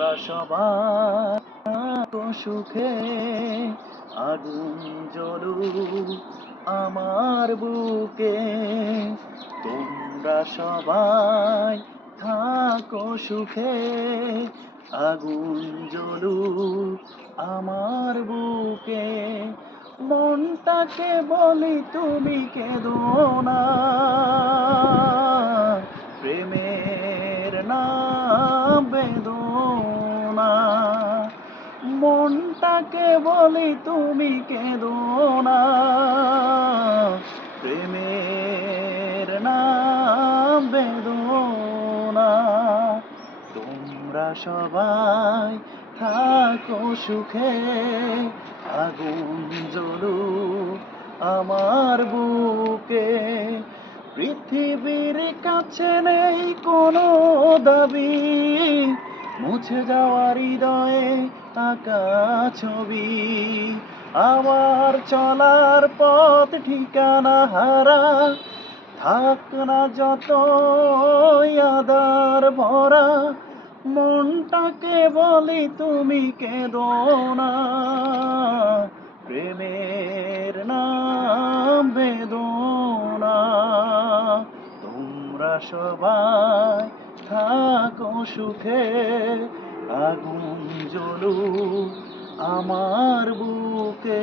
তোমরা সবাই থাকো সুখে, আগুন জ্বলুক আমার বুকে। তোমরা সবাই থাকো সুখে, আগুন জ্বলুক আমার বুকে। মনটাকে বলি তুমি কেঁদো না, প্রেমের নাম বেদনা। মনটাকে বলি তুমি কেঁদো না, প্রেমের নাম বেদনা। তোমরা সবাই থাকো সুখে, আগুন জ্বলুক আমার বুকে। পৃথিবীর কাছে নেই কোনো দাবি, মুছে যাওয়া হৃদয়ে আঁকা ছবি। আমার চলার পথ ঠিকানা হারা, থাক না যত আদার ভরা। মনটাকে বলি তুমি কেঁদো না, প্রেমের নাম বেদনা। তোমরা সবাই থাকো সুখে, আগুন জ্বলুক আমার বুকে।